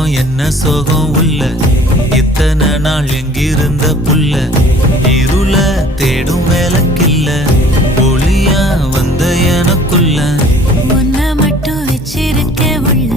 சோகம் என்ன சோகம் உள்ள இத்தனை நாள் எங்கிருந்த புல்ல இருள தேடும் வேலைக்கில்ல ஒளியா வந்த எனக்குள்ள உன்னை மட்டும் வச்சிருக்க உள்ள